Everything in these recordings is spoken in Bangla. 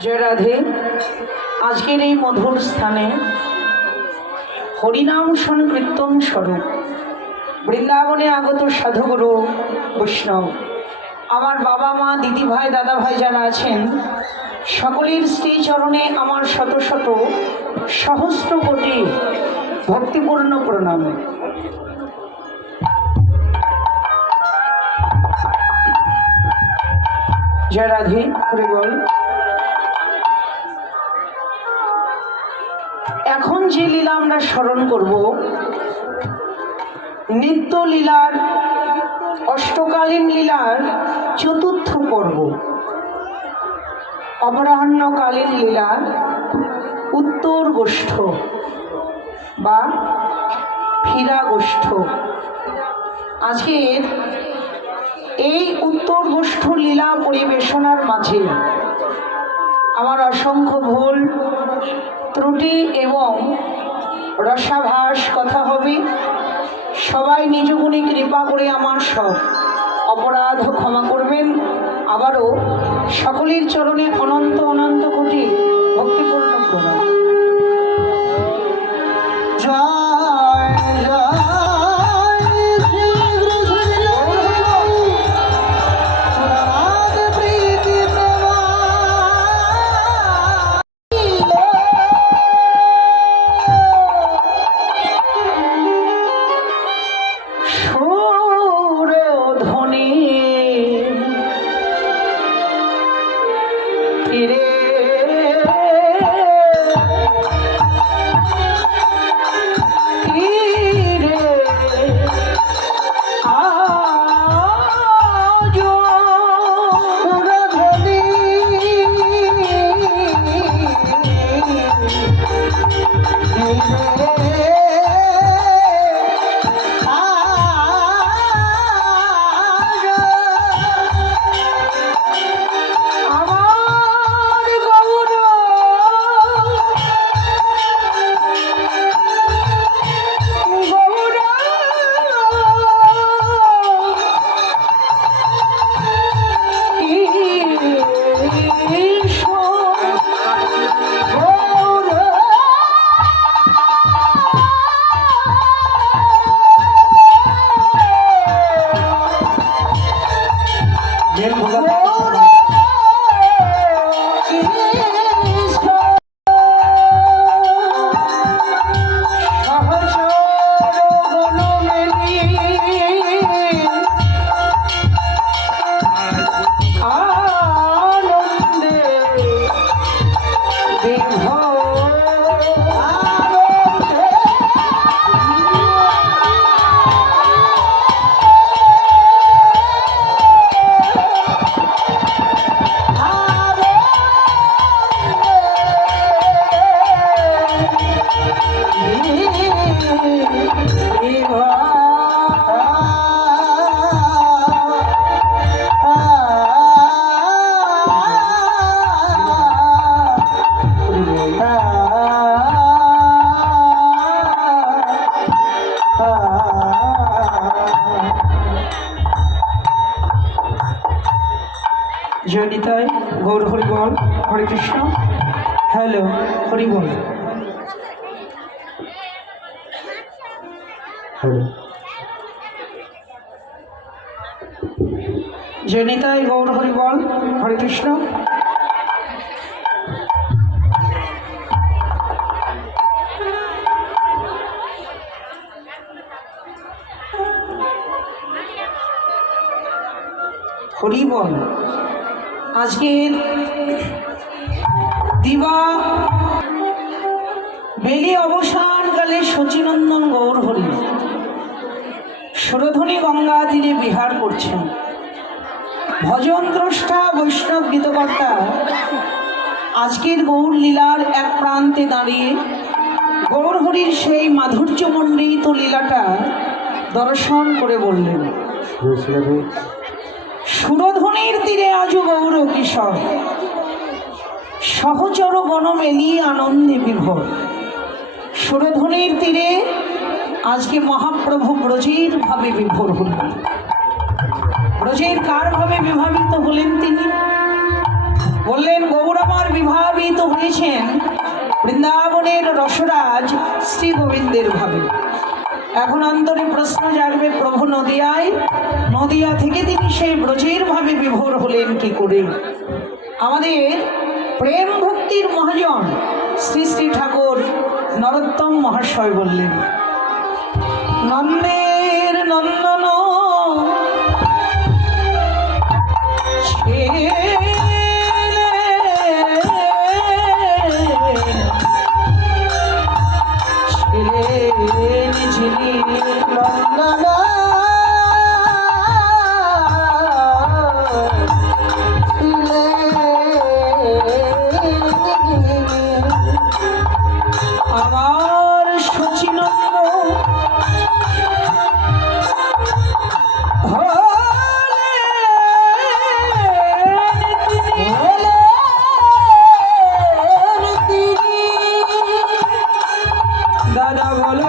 জয় রাধে। আজকের এই মধুর স্থানে হরিনাম সংকীর্তন স্বরূপ বৃন্দাবনে আগত সাধুগুরু বৈষ্ণব, আমার বাবা মা, দিদি ভাই, দাদা ভাই যারা আছেন, সকলের শ্রীচরণে আমার শত শত সহস্র কোটি ভক্তিপূর্ণ প্রণাম। জয় রাধে। হরি বল। এখন যে লীলা আমরা স্মরণ করব, নিত্য লীলার অষ্টকালীন লীলার চতুর্থ পর্ব, অপরাহ্নকালীন লীলার উত্তর গোষ্ঠ বা ফিরা গোষ্ঠ। আজকের এই উত্তর গোষ্ঠ লীলা পরিবেশনার মাঝে আমার অসংখ্য ভুল ত্রুটি এবং রসাভাস কথা হবে। সবাই নিজ গুণে কৃপা করে আমার সব অপরাধ ক্ষমা করবেন। আবারও সকলের চরণে অনন্ত অনন্ত কোটি ভক্তিপূর্ণ প্রণাম। জয় জয় জয়নিতাই গৌর হরি বল। হরে কৃষ্ণ। হ্যালো, হরি বল। হ্যালো, জয়নিতাই গৌর হরি বল। হরে কৃষ্ণ। হরি বল। আজকের দিবা বেলি অবসানকালে শচীনন্দন গৌর হরি সুরধ্বনি গঙ্গা তীরে বিহার করছেন। ভজন দ্রষ্টা বৈষ্ণব গীতকর্তা আজকের গৌর লীলার এক প্রান্তে দাঁড়িয়ে গৌর হরির সেই মাধুর্যমণ্ডিত লীলাটা দর্শন করে বললেন, সুরধ্বনির তীরে আজ গৌর কিশোর, সহচর গণ মেলিয়ে আনন্দে বিভোর। সুরধ্বনির তীরে আজকে মহাপ্রভু ব্রজের ভাবে বিভোর হলেন। ব্রজের কার ভাবে বিভাবিত হলেন তিনি? বললেন গৌর আমার বিবাহিত হয়েছেন বৃন্দাবনের রসরাজ শ্রী গোবিন্দের ভাবে। এখন অন্তরে প্রশ্ন জাগবে, প্রভু নদিয়ায়, নদিয়া থেকে তিনি সেই ব্রজের ভাবে বিভোর হলেন কি করে? আমাদের প্রেম ভক্তির মহাজন শ্রী শ্রী ঠাকুর নরোত্তম মহাশয় বললেন, নন্দের নন্দন আমার সচিনন্দ দাদা বলো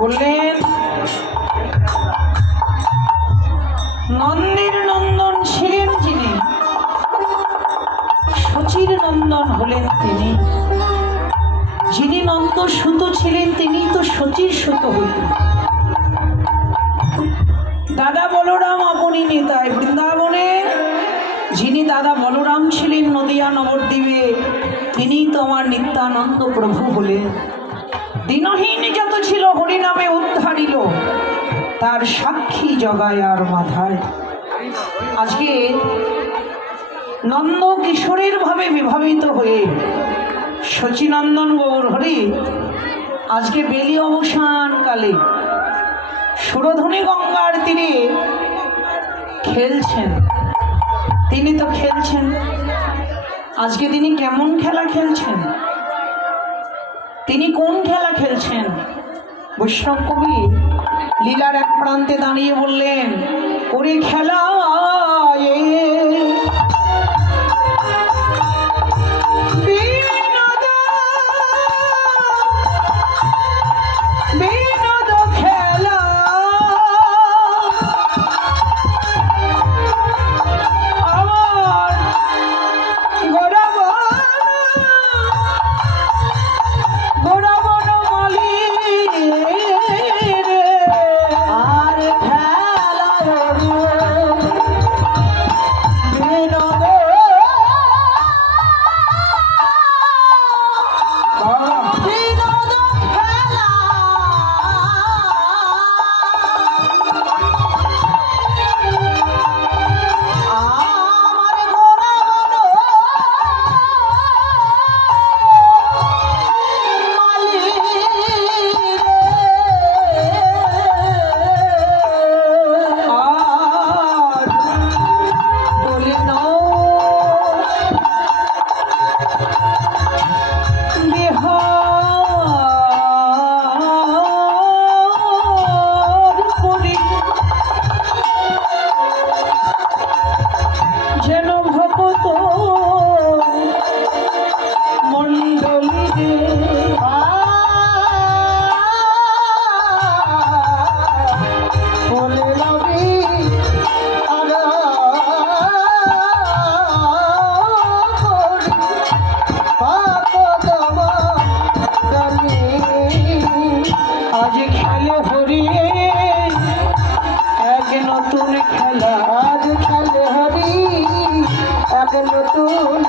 বললেন, নন্দের নন্দন ছিলেন যিনি, শচীর নন্দন হলেন তিনি। যিনি নন্দ সুত ছিলেন তিনি তো শচীর সুত হইলেন। দাদা বলরাম আপনি নেতায় বৃন্দাবনে যিনি দাদা বলরাম ছিলেন নদিয়া নবদ্বীপে, তিনি তো আমার নিত্যানন্দ প্রভু হলেন। দিনহীন যত ছিল হরিনামে উদ্ধারিল, তার সাক্ষী জগায় আর মাথায়। আজকে নন্দ কিশোরের ভাবে বিভাবিত হয়ে শচীনন্দন গৌর হরি আজকে বেলি অবসান কালে সুরধনী গঙ্গার তীরে খেলছেন। তিনি তো খেলছেন, আজকে তিনি কেমন খেলা খেলছেন, তিনি কোন খেলা খেলছেন? বৈষ্ণব কবি লীলার এক প্রান্তে দাঁড়িয়ে বললেন, ওরে খেলা আর খেলা খেলা আজ খেলে হরি এক নতুন